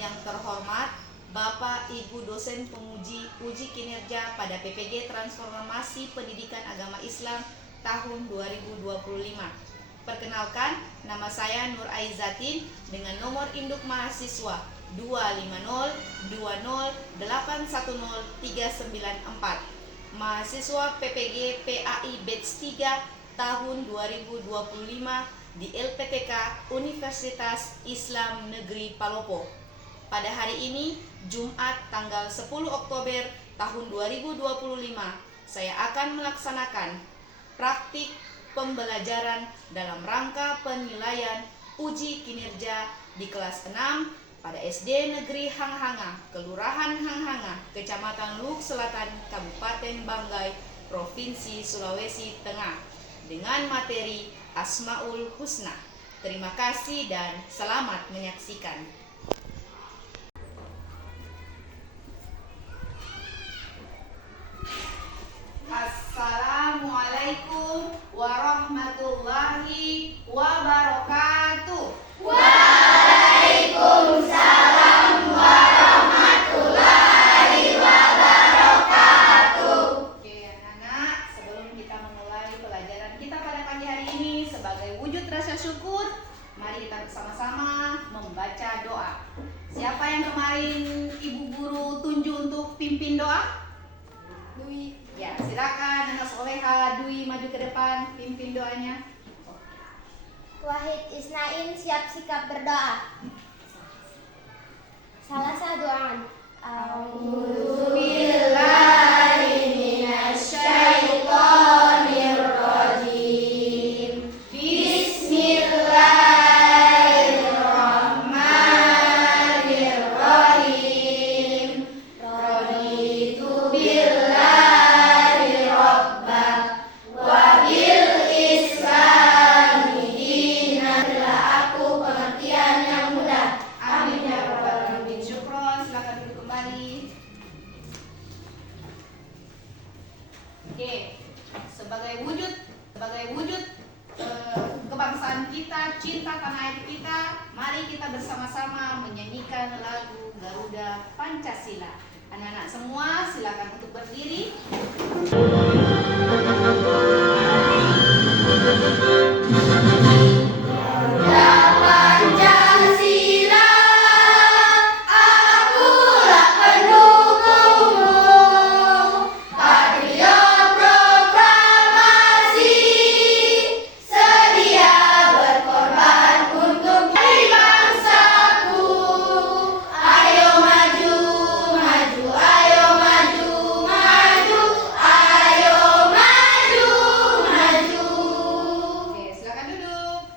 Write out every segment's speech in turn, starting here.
Yang terhormat Bapak Ibu dosen penguji uji kinerja pada PPG Transformasi Pendidikan Agama Islam tahun 2025. Perkenalkan, nama saya Nur Aizatin dengan nomor induk mahasiswa 25020810394. Mahasiswa PPG PAI Batch 3 tahun 2025 di LPTK Universitas Islam Negeri Palopo. Pada hari ini, Jumat tanggal 10 Oktober tahun 2025, saya akan melaksanakan praktik pembelajaran dalam rangka penilaian uji kinerja di kelas 6 pada SD Negeri Hanghanga, Kelurahan Hanghanga, Kecamatan Luhuk Selatan, Kabupaten Banggai, Provinsi Sulawesi Tengah, dengan materi Asmaul Husna. Terima kasih dan selamat menyaksikan. Assalamualaikum warahmatullahi wabarakatuh. Waalaikumsalam warahmatullahi wabarakatuh. Oke anak-anak, sebelum kita memulai pelajaran kita pada pagi hari ini, sebagai wujud rasa syukur, mari kita bersama-sama membaca doa. Siapa yang kemarin Ibu Guru tunjuk untuk pimpin doa? Dwi. Ya, silakan anak soleha Dwi maju ke depan, pimpin doanya. Wahid Isnain siap sikap berdoa. Salah satu A'udzubillahi minasyaitonirrajim. Bismillahirrahmanirrahim. Raditu billahi rabban wa bil islami dinan. Aku pengertian yang mudah. Amin ya rabbal alamin. Syukron, silakan duduk kembali. Oke, sebagai wujud kebangsaan kita, cinta tanah air kita, mari kita bersama-sama menyanyikan lagu Garuda Pancasila. Anak-anak semua silakan untuk berdiri. Pancasila, akulah pendukungmu. Patriot proklamasi, sedia berkorban untuk bangsaku. Ayo maju, maju, ayo maju, maju, ayo maju, maju. Oke, silakan duduk.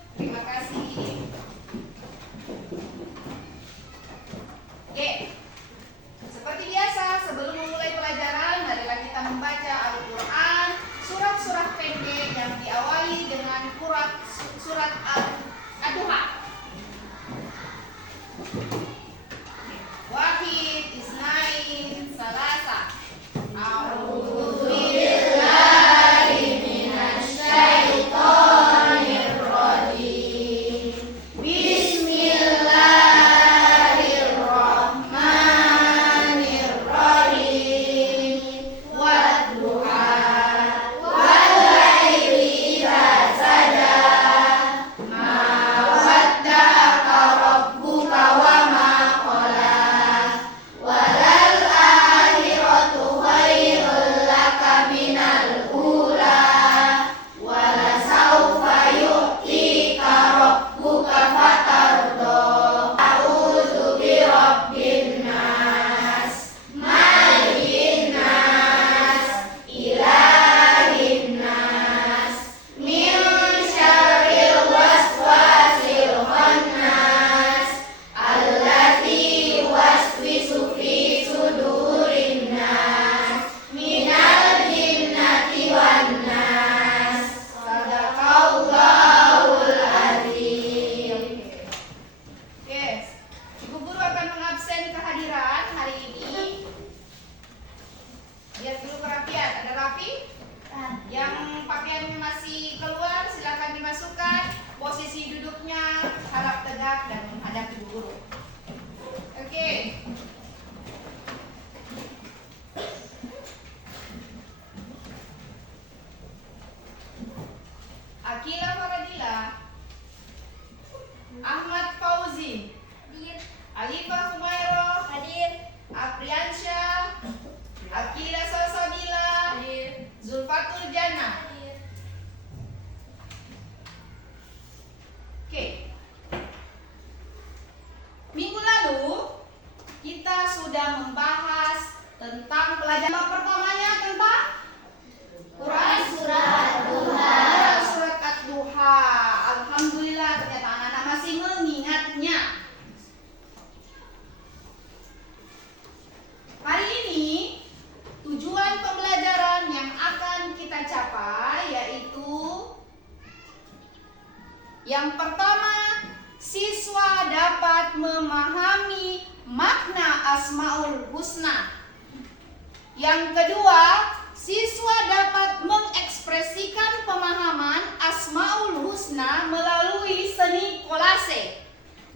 sudah membahas tentang pelajaran pertamanya tentang Quran Surat Duha. Surat Ad-Duha. Alhamdulillah ternyata anak-anak masih mengingatnya. Hari ini tujuan pembelajaran yang akan kita capai yaitu yang pertama, siswa dapat memahami makna Asmaul Husna. Yang kedua, siswa dapat mengekspresikan pemahaman Asmaul Husna melalui seni kolase.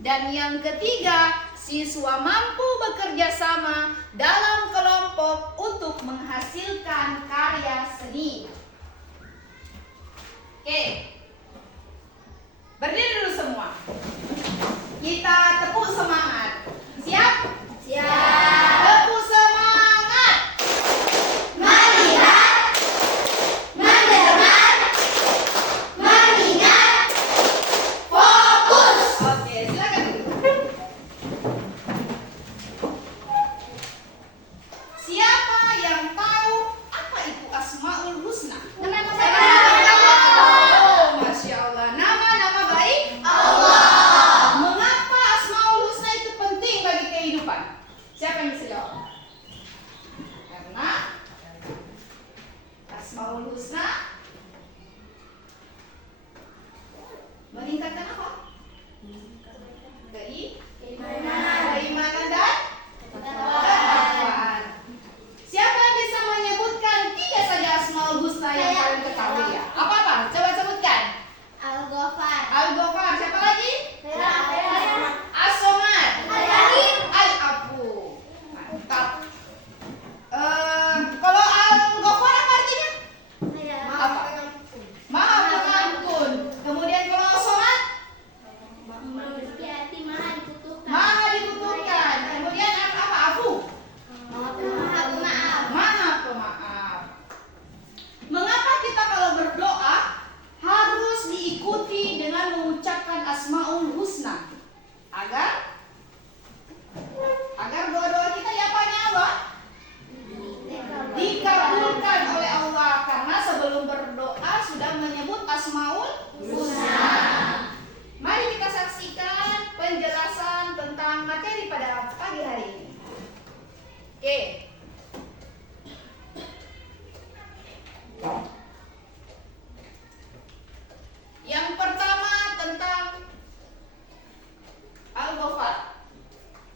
Dan yang ketiga, siswa mampu bekerja sama dalam kelompok untuk menghasilkan karya seni. Oke. Berdiri dulu semua. Kita tepuk semangat. Siap? Siap. Tepuk semangat. Melihat, mendengar, mengingat, fokus. Oke, silakan dulu. Siapa yang tahu apa itu Asmaul Husna? Oh, Masya Allah. Nama-nama baik Allah. Mengapa Asmaul Husna itu penting bagi kehidupan? Siapa yang bisa jawab? Karena Asmaul Husna meningkatkan apa? Keimanan dan ketakwaan. Siapa yang bisa menyebutkan tiga saja Asmaul Husna yang paling ketahui ya? Apa-apa? Coba sebutkan. Al-Ghafar. Al-Ghafar. Siapa lagi? As-Somad. Al-Rahim. Al-Afu. Mantap. Kalau Al-Ghafar apa artinya? Apa? Maha pengampun. Kemudian kalau As-Somad? Maha dibutuhkan. Kemudian apa? Afu. Maha pemaaf. Mengapa kita kalau berdoa harus diikuti dengan mengucapkan Asmaul Husna? Agar doa-doa kita diapanya Allah? Dikabulkan oleh Allah, karena sebelum berdoa sudah menyebut Asmaul Husna. Mari kita saksikan penjelasan tentang materi pada pagi hari ini. Oke. Yang pertama tentang Al-Ghafar,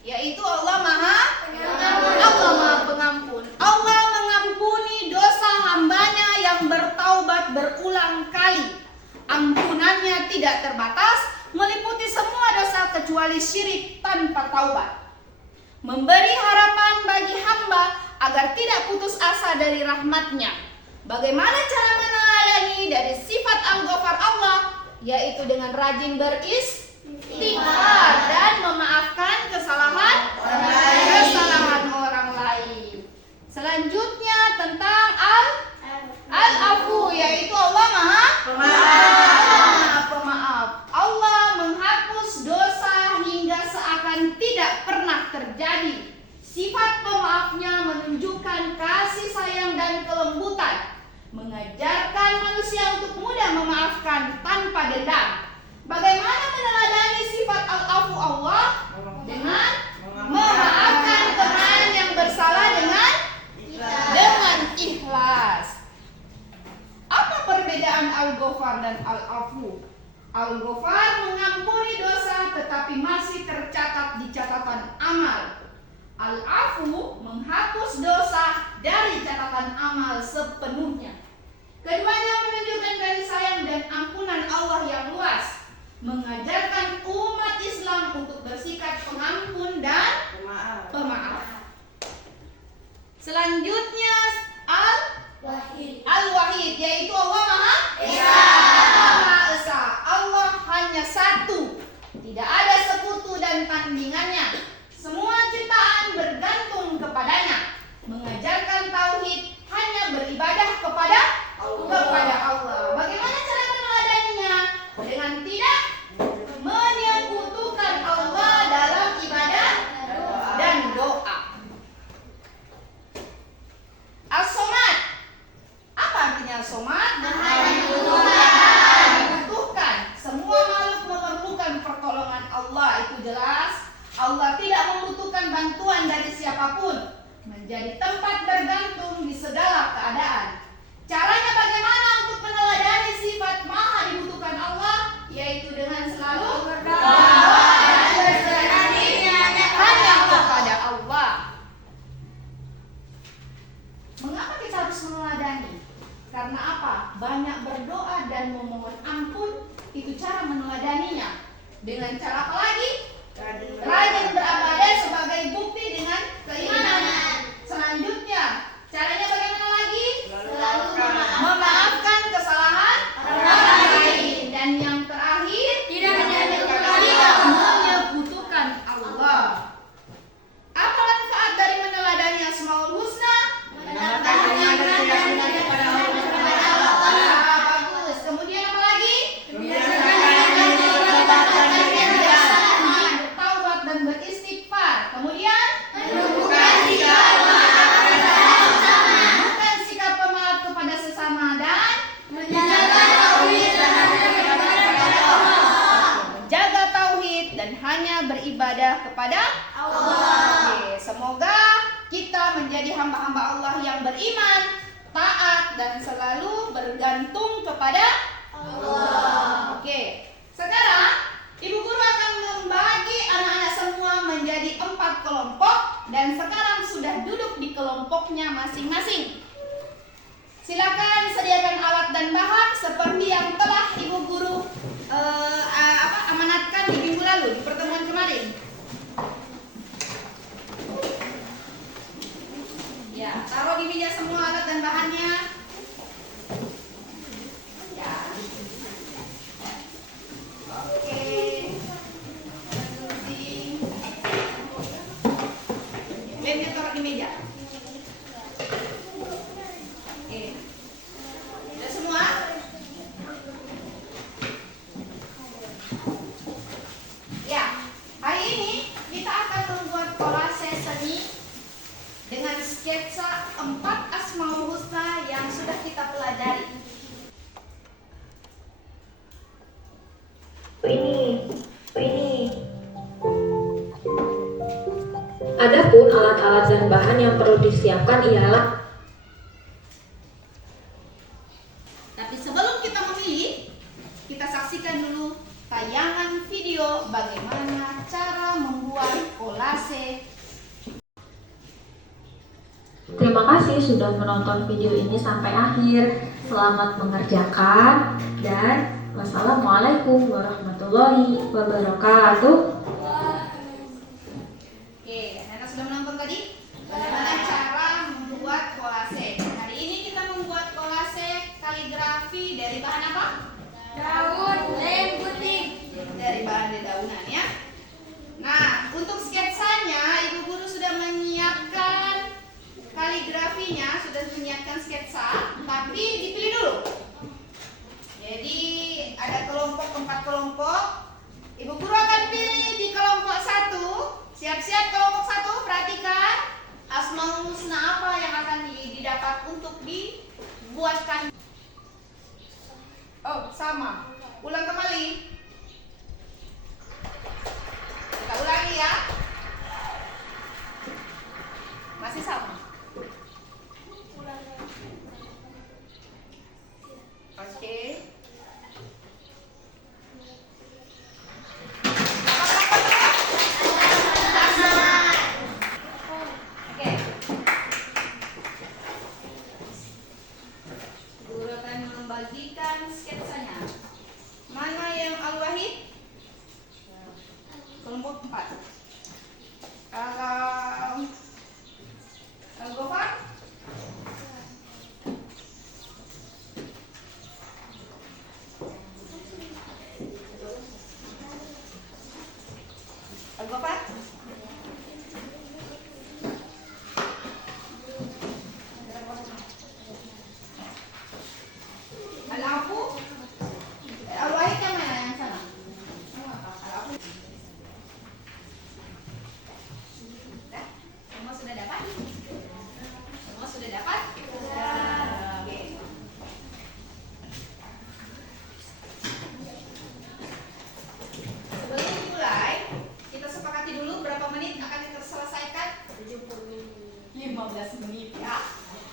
yaitu Allah Maha Pengampun. Allah mengampuni dosa hambanya yang bertaubat berulang kali. Ampunannya tidak terbatas, meliputi semua dosa kecuali syirik tanpa taubat. Memberi harapan bagi hamba agar tidak putus asa dari rahmatnya. Bagaimana cara meneladani dari sifat Al-Ghafar Allah? Yaitu dengan rajin beristighfar dan memaafkan kesalahan orang lain. Selanjutnya tentang Al-Afu, yaitu Allah Maha Pemaaf. Allah menghapus dosa hingga seakan tidak pernah terjadi. Sifat pemaafnya menunjukkan kasih sayang dan kelembutan, mengajarkan manusia untuk mudah memaafkan tanpa dendam. Bagaimana meneladani sifat Al-Afu Allah? Dengan memaafkan teman yang bersalah dengan ikhlas. Apa perbedaan Al-Ghafar dan Al-Afu? Al-Ghafar mengampuni dosa tetapi masih tercatat di catatan amal. Al-Afu menghapus dosa dari catatan amal sepenuhnya. Keduanya menunjukkan kasih sayang dan ampunan Allah yang luas, mengajarkan umat Islam untuk bersikap pengampun dan pemaaf. Selanjutnya Al-Wahid, yaitu Allah Maha Esa. Allah hanya satu, tidak ada sekutu dan tandingannya. Semua ciptaan bergantung kepadanya, mengajarkan tauhid, hanya beribadah kepada Allah. Bagaimana cara meneladaninya? Dengan tidak menyekutukan Allah dalam ibadah dan doa. menjadi tempat bergantung di segala keadaan. Caranya bagaimana untuk meneladani sifat maha dibutuhkan Allah? Yaitu dengan selalu berdoa dan berserah diri hanya kepada Allah. Mengapa kita harus meneladani? Karena apa? Banyak berdoa dan memohon ampun, itu cara meneladaninya. Dengan cara apa lagi? Rajin beribadah sebagai bukti dengan keimanan. Selanjutnya, caranya bagaimana lagi? Selalu Memaafkan kesalahan orang lain. Dan yang terakhir, Tidak menyekutukan Allah. Apa manfaat dari meneladani Asmaul Husna? mendapatkan keyakinan kepada Allah. Ah, bagus. Kemudian apa lagi? Bertaubat dan beristighfar. Kemudian menunjukkan sikap pemaaf kepada sesama dan menjaga tauhid dan hanya beribadah kepada Allah. Oke, semoga kita menjadi hamba-hamba Allah yang beriman, taat dan selalu bergantung kepada Allah. Oke, sekarang Ibu Guru akan membagi anak-anak semua menjadi 4 kelompok dan sekarang sudah duduk di kelompoknya masing-masing. Silakan sediakan alat dan bahan seperti yang telah Ibu Guru amanatkan di minggu lalu di pertemuan kemarin. Ya, taruh di meja semua alat dan bahannya. Ya. Oke. Gunting. Lemnya taruh di meja. Oke. Sudah semua? Ya, hari ini kita akan membuat kolase seni dengan sketsa 4 Asmaul Husna yang sudah kita pelajari. Adapun alat-alat dan bahan yang perlu disiapkan ialah Tapi sebelum kita memilih, kita saksikan dulu tayangan video bagaimana cara membuat kolase. Terima kasih sudah menonton video ini sampai akhir. Selamat mengerjakan dan wassalamualaikum warahmatullahi wabarakatuh. Oke, Nana sudah menonton tadi bagaimana cara membuat kolase. Hari ini kita membuat kolase kaligrafi dari bahan apa? Daun lem putih. Dari bahan dedaunan ya. Nah, untuk sketsanya Ibu Guru sudah menyiapkan kaligrafinya, sudah menyiapkan sketsa, tapi dipilih dulu. Jadi ada kelompok 4 kelompok. Ibu Guru akan pilih di kelompok 1. Siap-siap kelompok 1, perhatikan Asmaul Husna apa yang akan didapat untuk dibuatkan. Oh, sama. Ulang kembali. Kita ulangi ya. Masih sama. Oke. Oke. Guru akan membagikan sketsanya. Mana yang Al-Wahid? Kelompok 4. Kalau Al-Ghafar? Al-Ghafar? Al-Afu? Al-Wahid yang mana yang sana? Al-Afu. Dah, semua sudah dapat? Semua sudah dapat? Oke. Sebelum dimulai, kita sepakati dulu berapa menit akan kita selesaikan? 70 menit. 15 menit ya.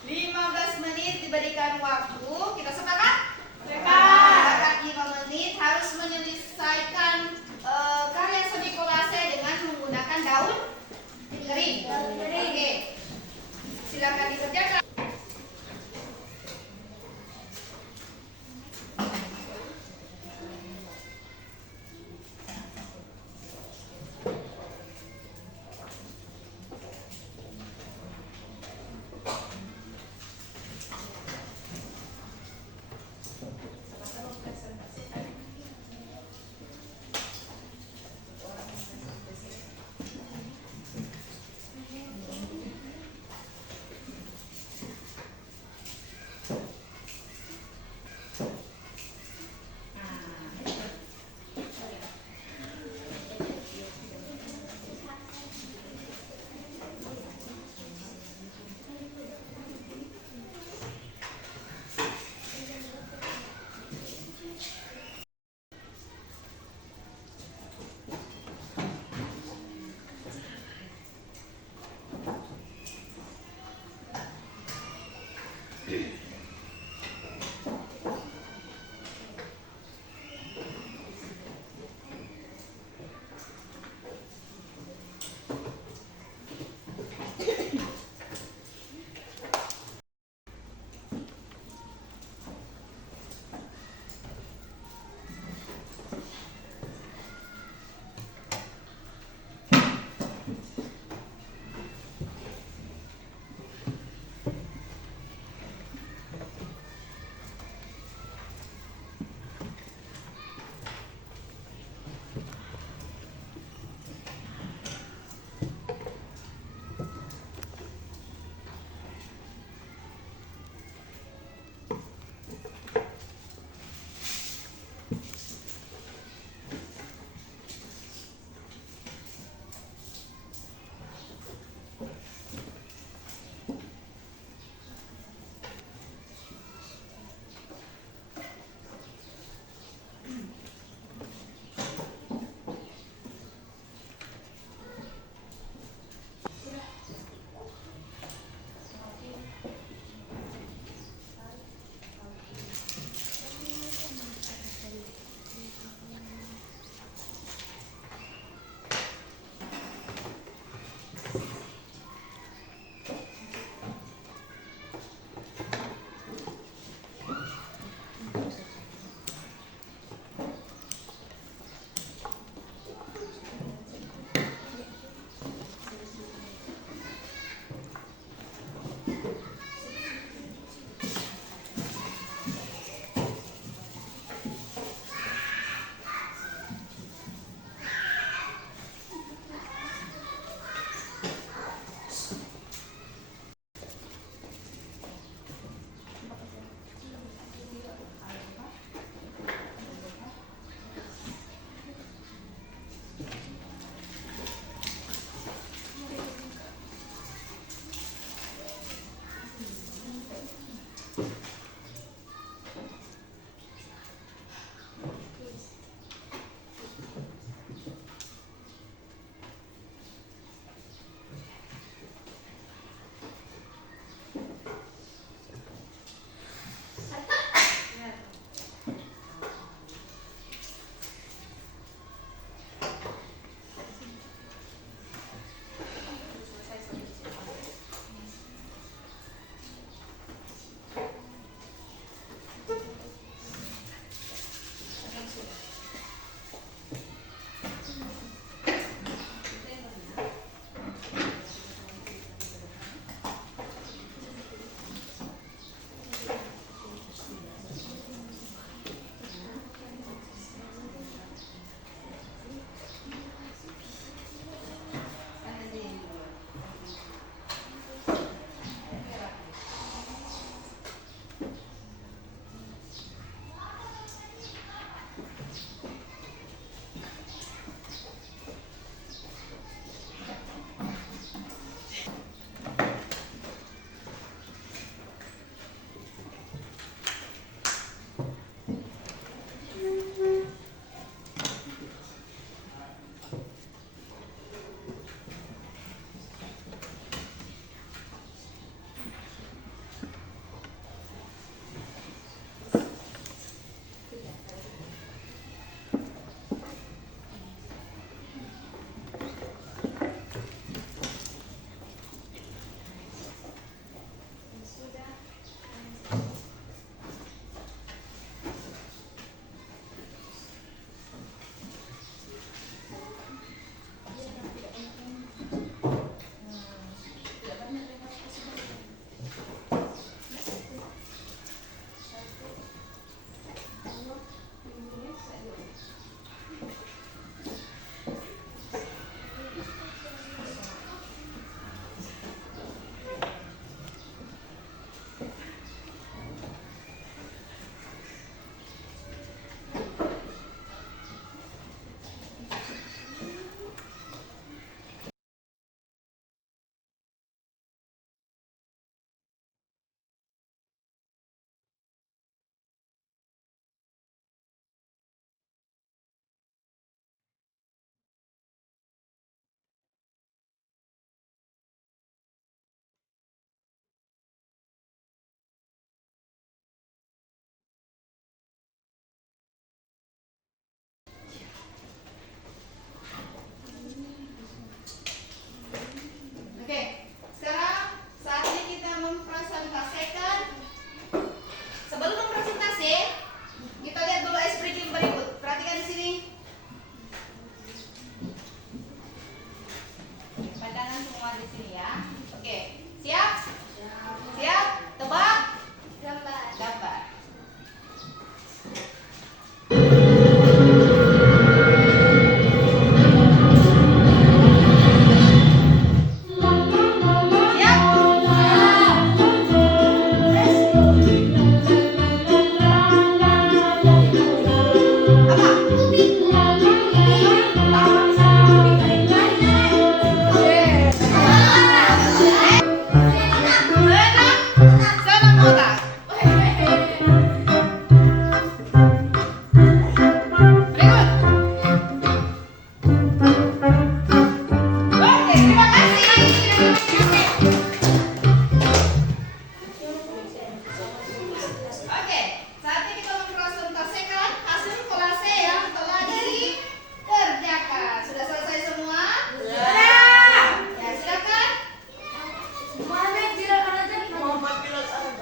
15 menit diberikan waktu. Kita sepakat? Sepakat. 5 menit harus menyelesaikan karya seni kolase dengan menggunakan daun kering. Oke. Silakan dikerjakan.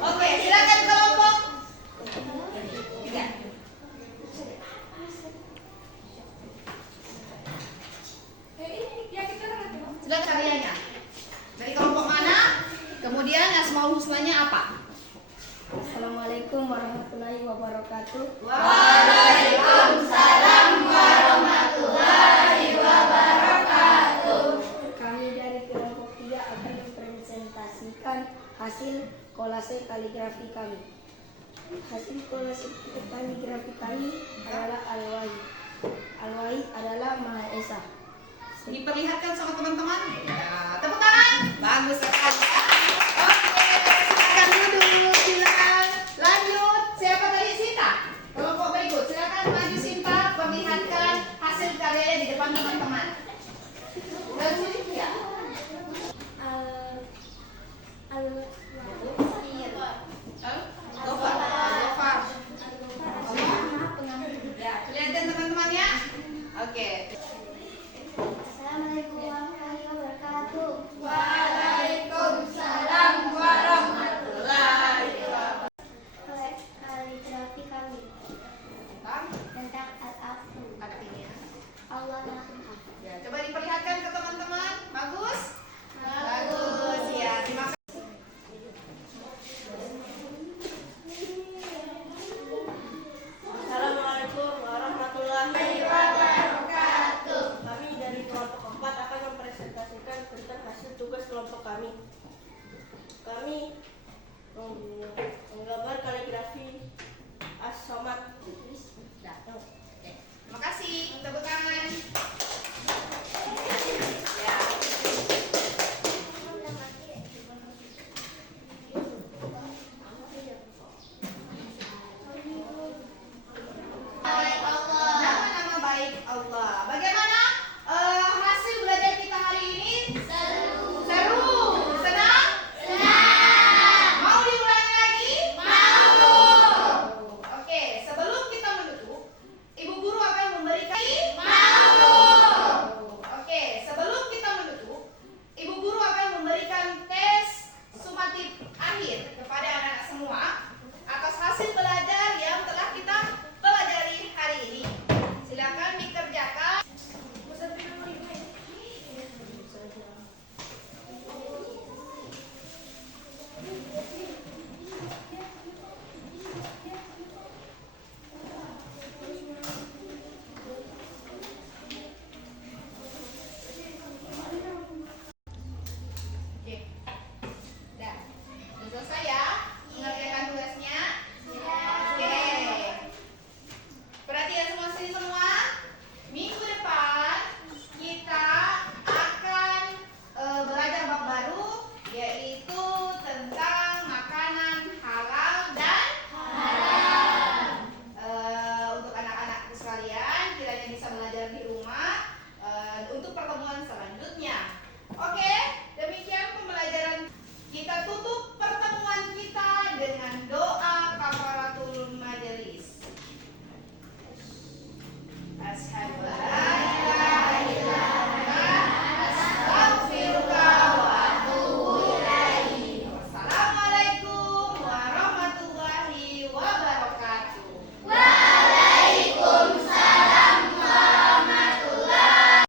Oke, silakan kelompok. Tiga. Sudah karyanya. Dari kelompok mana? Kemudian Asmaul Husnanya apa? Assalamualaikum warahmatullahi wabarakatuh. Waalaikumsalam warahmatullahi wabarakatuh. Kami dari kelompok 3 akan mempresentasikan hasil kolase kaligrafi kami. Hasil kolase kaligrafi kami adalah Al-Wahid. Al-Wahid adalah Maha Esa. Diperlihatkan sama teman-teman. Ya, tepuk tangan. Bagus sekali.